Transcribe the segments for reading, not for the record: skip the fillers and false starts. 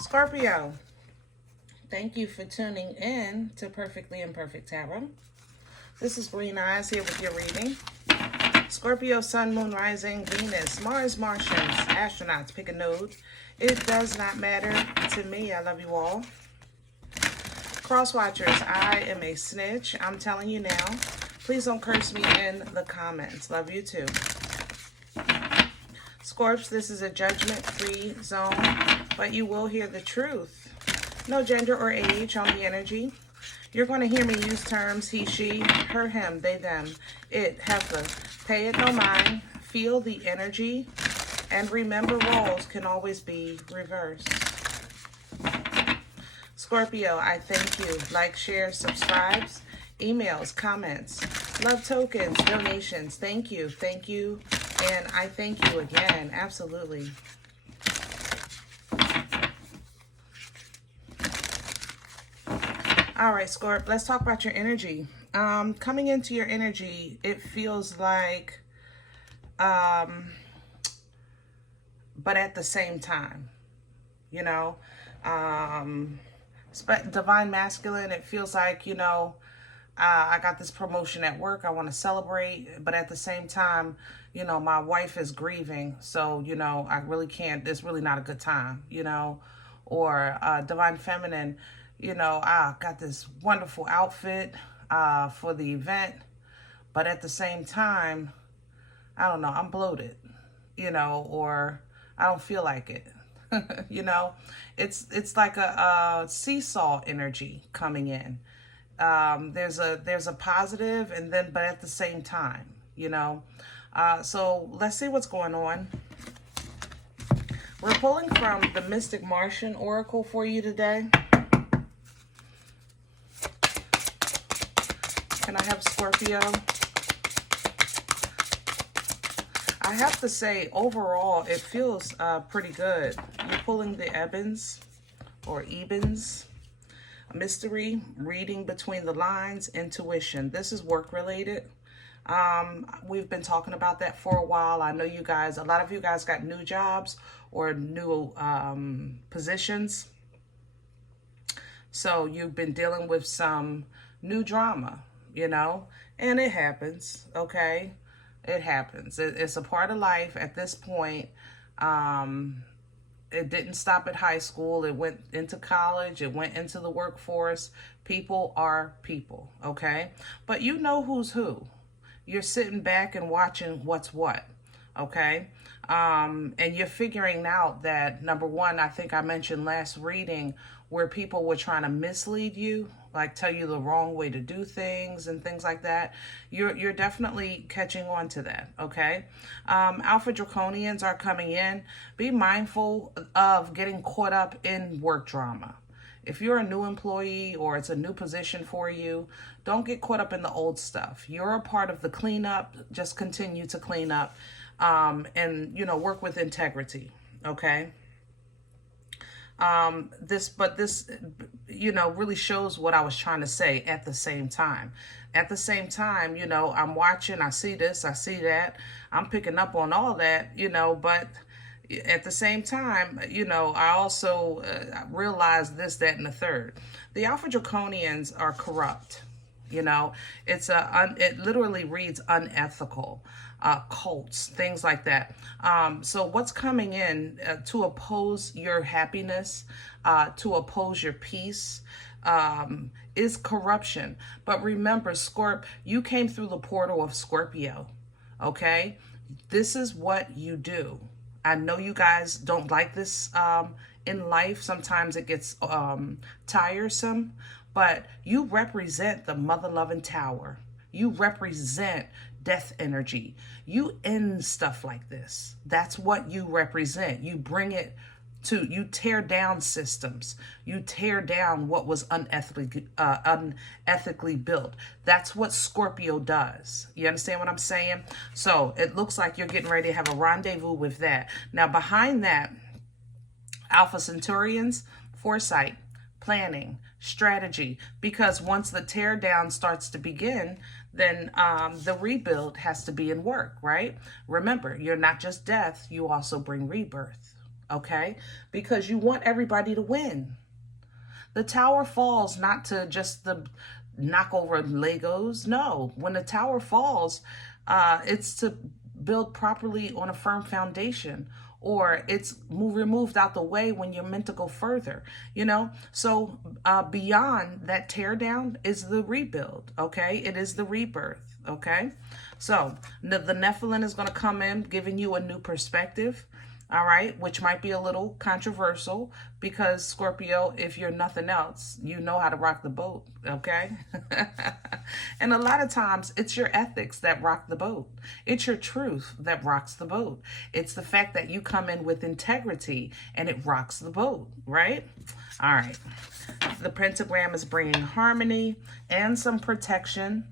Scorpio, thank you for tuning in to Perfectly Imperfect Tarot. This is Green Eyes here with your reading. Scorpio, Sun, Moon, Rising, Venus, Mars, Martians, astronauts, pick a node. It does not matter to me. I love you all. Cross watchers, I am a snitch. I'm telling you now. Please don't curse me in the comments. Love you too. Scorps, this is a judgment-free zone, but you will hear the truth. No gender or age on the energy. You're going to hear me use terms he, she, her, him, they, them, it, heifer. Pay it no mind. Feel the energy. And remember, roles can always be reversed. Scorpio, I thank you. Like, share, subscribes, emails, comments, love tokens, donations. Thank you. Thank you. And I thank you again. Absolutely. All right, Scorp, let's talk about your energy. Coming into your energy, it feels like, but at the same time, you know, divine masculine, it feels like, you know, I got this promotion at work. I want to celebrate, but at the same time, you know, my wife is grieving. So, you know, I really can't, it's really not a good time, you know, or divine feminine, you know, I got this wonderful outfit for the event, but at the same time, I don't know, I'm bloated, you know, or I don't feel like it. You know, it's like a seesaw energy coming in. There's a positive, and then, but at the same time, you know. So let's see what's going on. We're pulling from the Mystic Martian Oracle for you today. Can I have Scorpio? I have to say, overall, it feels pretty good. You're pulling the Ebens or Ebens. Mystery, reading between the lines, intuition. This is work related. We've been talking about that for a while. I know you guys, a lot of you guys got new jobs or new positions. So you've been dealing with some new drama, you know, and it happens, okay? It happens. It's a part of life at this point. It didn't stop at high school. It went into college. It went into the workforce. People are people, okay? But you know who's who. You're sitting back and watching what's what, okay? And you're figuring out that, number one, I think I mentioned last reading where people were trying to mislead you, like tell you the wrong way to do things and things like that. You're definitely catching on to that, okay? Alpha Draconians are coming in. Be mindful of getting caught up in work drama. If you're a new employee or it's a new position for you, don't get caught up in the old stuff. You're a part of the cleanup. Just continue to clean up and, you know, work with integrity, okay? This, you know, really shows what I was trying to say at the same time. At the same time, you know, I'm watching, I see this, I see that. I'm picking up on all that, you know, but at the same time, you know, I also realize this, that, and the third. The Alpha Draconians are corrupt. You know, it literally reads unethical, cults, things like that. So what's coming in to oppose your happiness, to oppose your peace, is corruption. But remember, Scorp, you came through the portal of Scorpio, okay? This is what you do. I know you guys don't like this in life. Sometimes it gets tiresome, but you represent the mother-loving tower. You represent death energy. You end stuff like this. That's what you represent. You bring it to, you tear down systems. You tear down what was unethically built. That's what Scorpio does. You understand what I'm saying? So it looks like you're getting ready to have a rendezvous with that. Now behind that, Alpha Centaurians, foresight, planning, strategy, because once the tear down starts to begin, then the rebuild has to be in work, right? Remember, you're not just death, you also bring rebirth, okay? Because you want everybody to win. The tower falls not to just the knock over Legos. No, when the tower falls, it's to build properly on a firm foundation, or it's removed out the way when you're meant to go further, you know? So beyond that tear down is the rebuild, okay? It is the rebirth, okay? So the Nephilim is going to come in, giving you a new perspective, all right, which might be a little controversial because, Scorpio, if you're nothing else, you know how to rock the boat, okay? And a lot of times it's your ethics that rock the boat. It's your truth that rocks the boat. It's the fact that you come in with integrity and it rocks the boat, right? All right. The pentagram is bringing harmony and some protection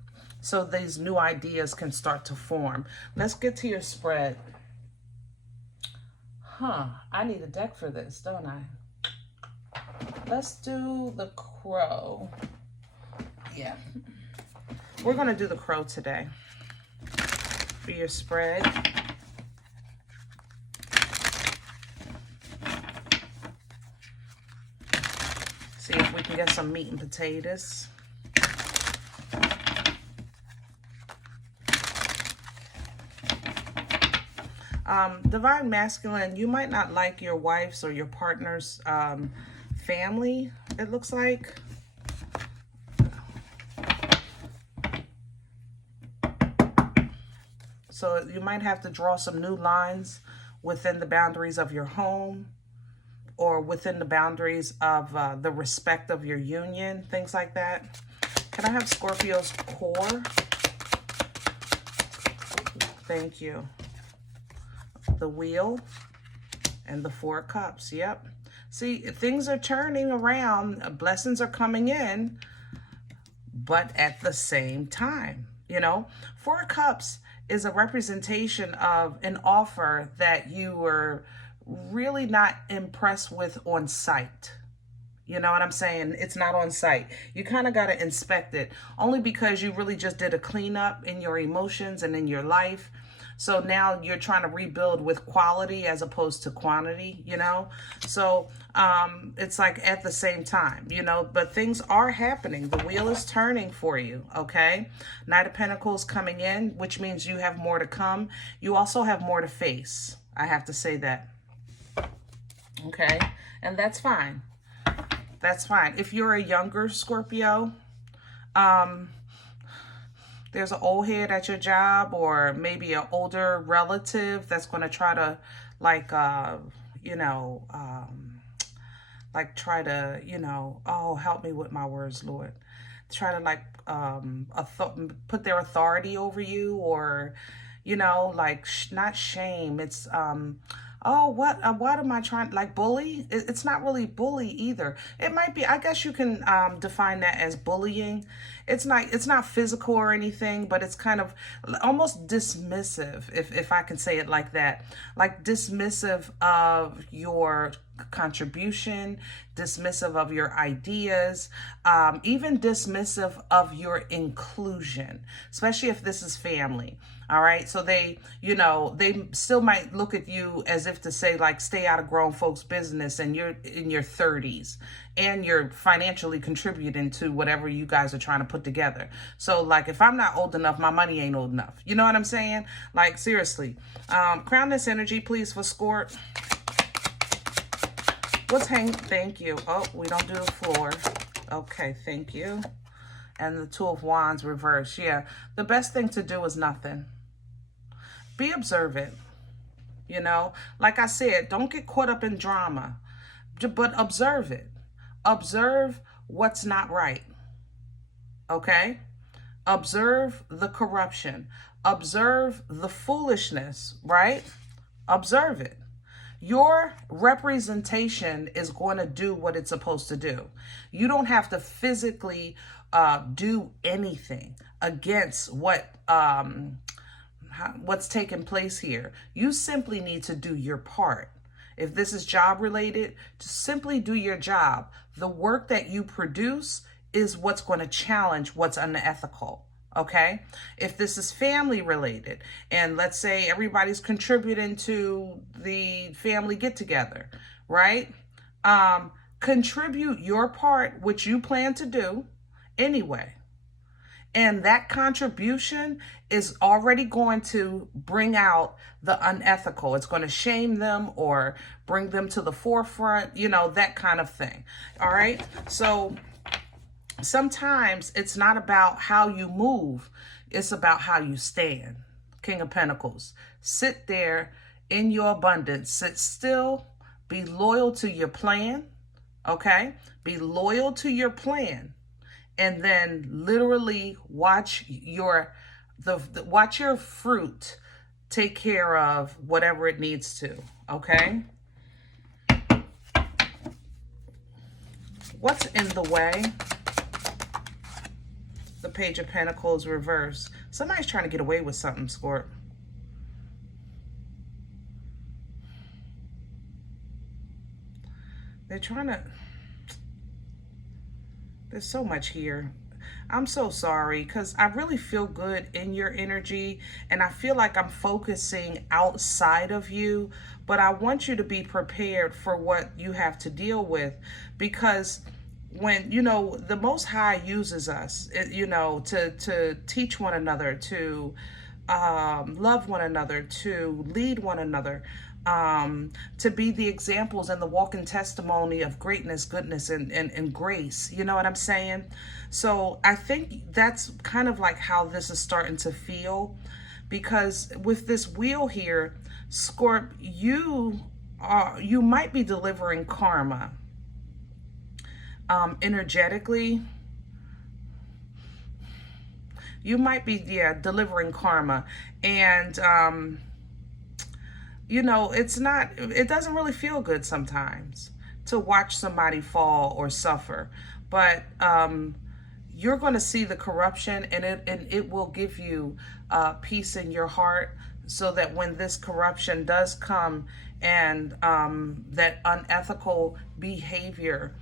so these new ideas can start to form. Let's get to your spread. I need a deck for this, don't I? Let's do the crow. Yeah. We're going to do the crow today for your spread. See if we can get some meat and potatoes. Divine Masculine, you might not like your wife's or your partner's family, it looks like. So you might have to draw some new lines within the boundaries of your home or within the boundaries of the respect of your union, things like that. Can I have Scorpio's core? Thank you. The wheel and the 4 of cups. Yep. See, things are turning around. Blessings are coming in, but at the same time, you know, 4 of cups is a representation of an offer that you were really not impressed with on sight. You know what I'm saying? It's not on site. You kind of got to inspect it, only because you really just did a cleanup in your emotions and in your life. So now you're trying to rebuild with quality as opposed to quantity, you know? So it's like at the same time, you know, but things are happening. The wheel is turning for you, okay? Knight of Pentacles coming in, which means you have more to come. You also have more to face. I have to say that. Okay? And that's fine. That's fine. If you're a younger Scorpio, there's an old head at your job, or maybe an older relative that's going to try to, like, try to, oh, help me with my words, Lord. Try to, like, put their authority over you, or, like, not shame. It's, oh, what am I trying, like, bully? It's not really bully either. It might be, I guess you can define that as bullying. It's not physical or anything, but it's kind of almost dismissive, if I can say it like that. Like dismissive of your contribution, dismissive of your ideas, even dismissive of your inclusion, especially if this is family. All right. So they still might look at you as if to say, like, stay out of grown folks' business, and you're in your 30s and you're financially contributing to whatever you guys are trying to put together. So, like, if I'm not old enough, my money ain't old enough. You know what I'm saying? Like, seriously. Crown this energy, please, for Scorp. What's hang? Thank you. Oh, we don't do the floor. Okay, thank you. And the 2 of Wands reverse. Yeah, the best thing to do is nothing. Be observant. Like I said, don't get caught up in drama, but observe it. Observe what's not right. Okay? Observe the corruption. Observe the foolishness, right? Observe it. Your representation is going to do what it's supposed to do. You don't have to physically do anything against what's taking place here. You simply need to do your part. If this is job related, just simply do your job. The work that you produce is what's going to challenge what's unethical. Okay, if this is family related, and let's say everybody's contributing to the family get together, right? Contribute your part, which you plan to do anyway. And that contribution is already going to bring out the unethical. It's going to shame them or bring them to the forefront, you know, that kind of thing. All right. So sometimes it's not about how you move, it's about how you stand. King of Pentacles. Sit there in your abundance. Sit still. Be loyal to your plan. Okay? Be loyal to your plan. And then literally watch your watch your fruit take care of whatever it needs to. Okay? What's in the way? The Page of Pentacles reverse. Somebody's trying to get away with something, Scorp. They're trying to... There's so much here. I'm so sorry because I really feel good in your energy and I feel like I'm focusing outside of you, but I want you to be prepared for what you have to deal with, because when, you know, the Most High uses us, you know, to teach one another, to love one another, to lead one another, to be the examples and the walking testimony of greatness, goodness, and grace. You know what I'm saying? So I think that's kind of like how this is starting to feel, because with this wheel here, Scorp, you might be delivering karma energetically. You might be, delivering karma. And you know, it doesn't really feel good sometimes to watch somebody fall or suffer, but you're going to see the corruption, and it will give you peace in your heart, so that when this corruption does come and that unethical behavior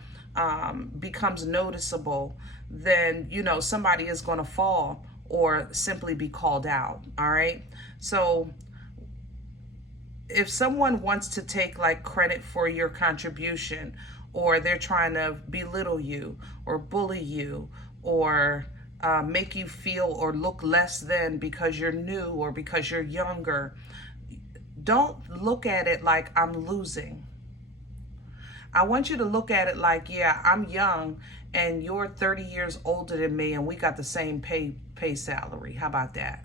becomes noticeable, then, you know, somebody is going to fall or simply be called out. All right. So if someone wants to take like credit for your contribution, or they're trying to belittle you or bully you, or make you feel or look less than because you're new or because you're younger, don't look at it like I'm losing. I want you to look at it like, yeah, I'm young and you're 30 years older than me and we got the same pay salary. How about that?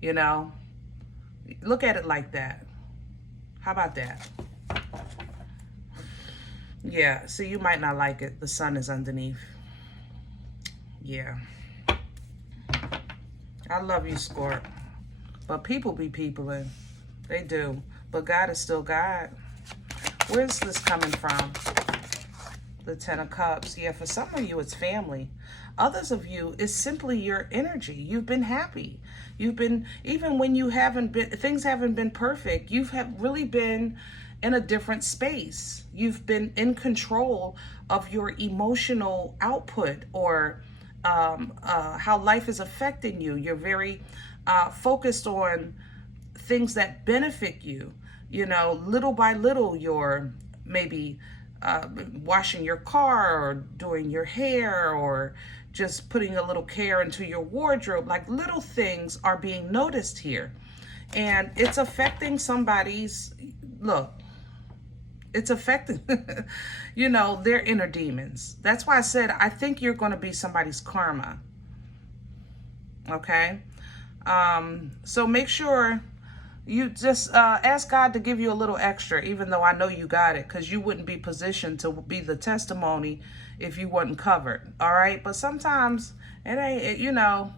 You know, look at it like that. How about that? Yeah, see, you might not like it. The sun is underneath. Yeah. I love you, Scorp. But people be peopling. They do. But God is still God. Where's this coming from? The Ten of Cups. Yeah, for some of you, it's family. Others of you, it's simply your energy. You've been happy. You've been, even when you haven't been, things haven't been perfect, you've really been in a different space. You've been in control of your emotional output, or how life is affecting you. You're very focused on things that benefit you. You know, little by little, you're maybe washing your car or doing your hair or just putting a little care into your wardrobe. Like, little things are being noticed here. And it's affecting somebody's, look, it's affecting, you know, their inner demons. That's why I said, I think you're going to be somebody's karma. Okay? So make sure you just ask God to give you a little extra, even though I know you got it, because you wouldn't be positioned to be the testimony if you wasn't covered. All right? But sometimes it ain't, you know,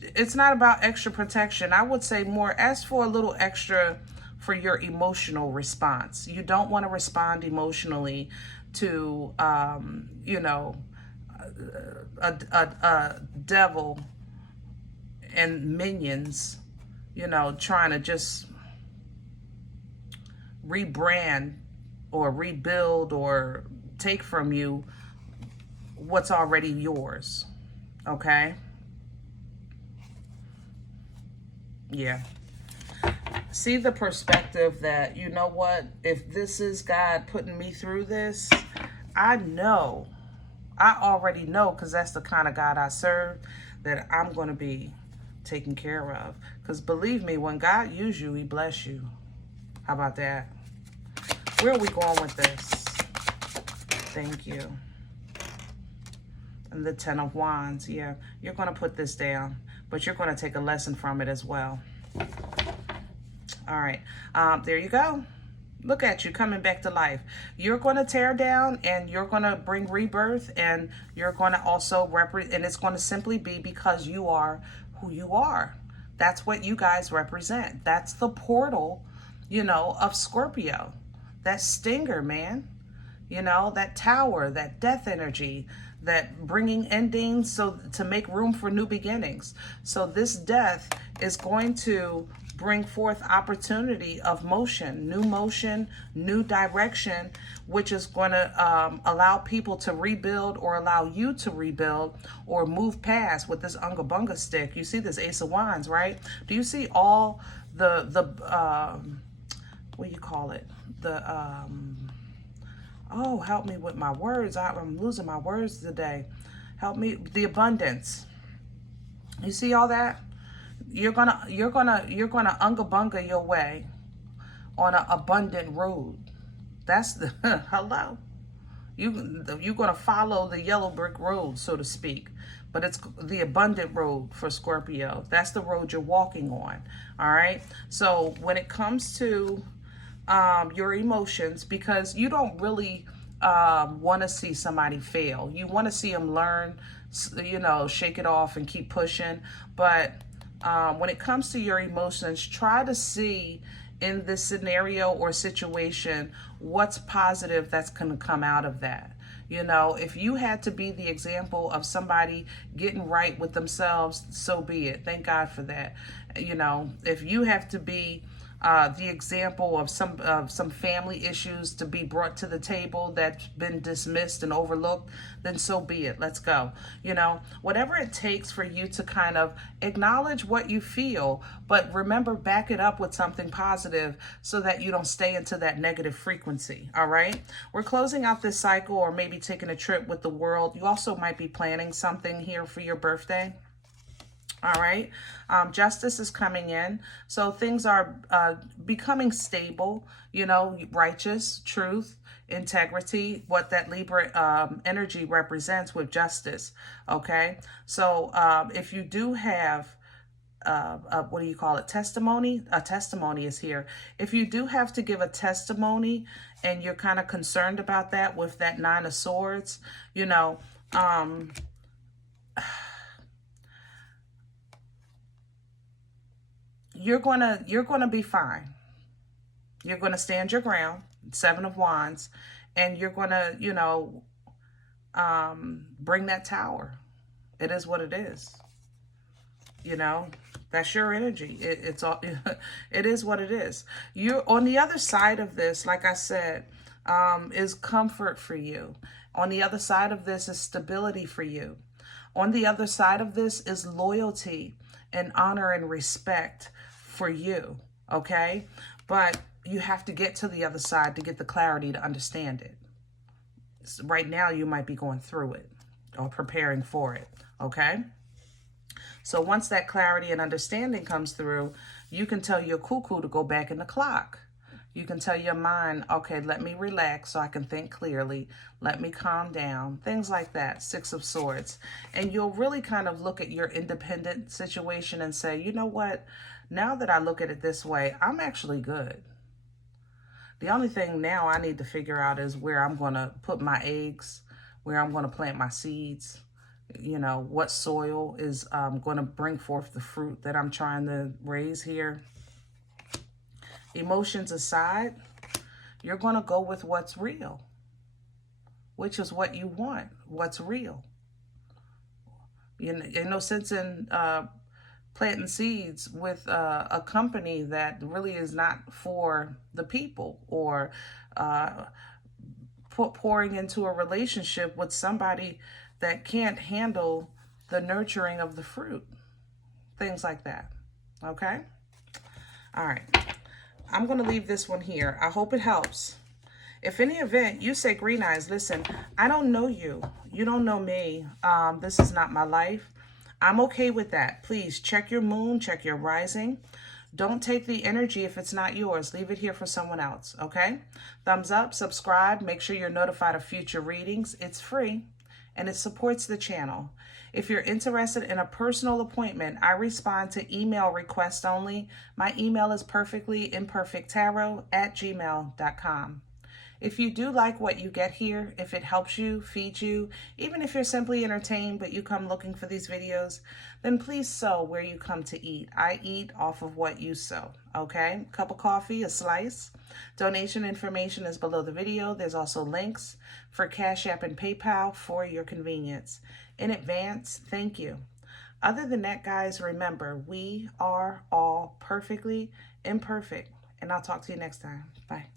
it's not about extra protection. I would say more, ask for a little extra for your emotional response. You don't want to respond emotionally to, you know, a devil and minions, you know, trying to just rebrand or rebuild or take from you what's already yours. Okay? Yeah. See the perspective that, you know what, if this is God putting me through this, I already know, because that's the kind of God I serve, that I'm going to be taken care of. Because believe me, when God uses you, he bless you. How about that? Where are we going with this? Thank you. And the 10 of Wands, yeah. You're going to put this down, but you're going to take a lesson from it as well. All right. There you go. Look at you coming back to life. You're going to tear down and you're going to bring rebirth, and you're going to also represent, and it's going to simply be because you are who you are. That's what you guys represent. That's the portal, you know, of Scorpio. That stinger, man. You know, that tower, that death energy, that bringing endings so to make room for new beginnings. So this death is going to bring forth opportunity of motion, new direction, which is going to allow people to rebuild, or allow you to rebuild or move past with this Unga Bunga stick. You see this Ace of Wands, right? Do you see all the what do you call it? Oh, help me with my words. I'm losing my words today. Help me. The abundance. You see all that? You're gonna unga bunga your way on an abundant road. That's the hello. You're gonna follow the yellow brick road, so to speak. But it's the abundant road for Scorpio. That's the road you're walking on. All right. So when it comes to your emotions, because you don't really want to see somebody fail. You want to see them learn, you know, shake it off and keep pushing. But when it comes to your emotions, try to see in this scenario or situation what's positive that's going to come out of that. You know, if you had to be the example of somebody getting right with themselves, so be it. Thank God for that. You know, if you have to be the example of some family issues to be brought to the table that's been dismissed and overlooked, then so be it. Let's go. You know, whatever it takes for you to kind of acknowledge what you feel, but remember, back it up with something positive so that you don't stay into that negative frequency. All right. We're closing out this cycle, or maybe taking a trip with the world. You also might be planning something here for your birthday. All right. Justice is coming in. So things are becoming stable, you know, righteous, truth, integrity, what that Libra energy represents with justice. Okay. So if you do have what do you call it? Testimony. A testimony is here. If you do have to give a testimony and you're kind of concerned about that with that 9 of Swords, you know, you're gonna be fine. You're gonna stand your ground, 7 of Wands, and you're gonna, you know, bring that tower. It is what it is. You know, that's your energy. It's all. It is what it is. You're on the other side of this. Like I said, is comfort for you. On the other side of this is stability for you. On the other side of this is loyalty and honor and respect for you, okay? But you have to get to the other side to get the clarity to understand it. So right now, you might be going through it or preparing for it, okay? So once that clarity and understanding comes through, you can tell your cuckoo to go back in the clock. You can tell your mind, okay, let me relax so I can think clearly. Let me calm down. Things like that. 6 of Swords. And you'll really kind of look at your independent situation and say, you know what? Now that I look at it this way, I'm actually good. The only thing now I need to figure out is where I'm going to put my eggs, where I'm going to plant my seeds. You know, what soil is going to bring forth the fruit that I'm trying to raise here. Emotions aside, you're going to go with what's real, which is what you want, what's real. You know, there's no sense in planting seeds with a company that really is not for the people, or pouring into a relationship with somebody that can't handle the nurturing of the fruit. Things like that. Okay? All right. I'm going to leave this one here. I hope it helps. If in the event you say, Green Eyes, listen, I don't know you. You don't know me. This is not my life. I'm okay with that. Please check your moon, check your rising. Don't take the energy if it's not yours. Leave it here for someone else, okay? Thumbs up, subscribe. Make sure you're notified of future readings. It's free, and it supports the channel. If you're interested in a personal appointment, I respond to email requests only. My email is perfectlyimperfecttarot@gmail.com. If you do like what you get here, if it helps you, feeds you, even if you're simply entertained but you come looking for these videos, then please sow where you come to eat. I eat off of what you sow, okay? Cup of coffee, a slice. Donation information is below the video. There's also links for CashApp and PayPal for your convenience. In advance, thank you. Other than that, guys, remember, we are all perfectly imperfect. And I'll talk to you next time. Bye.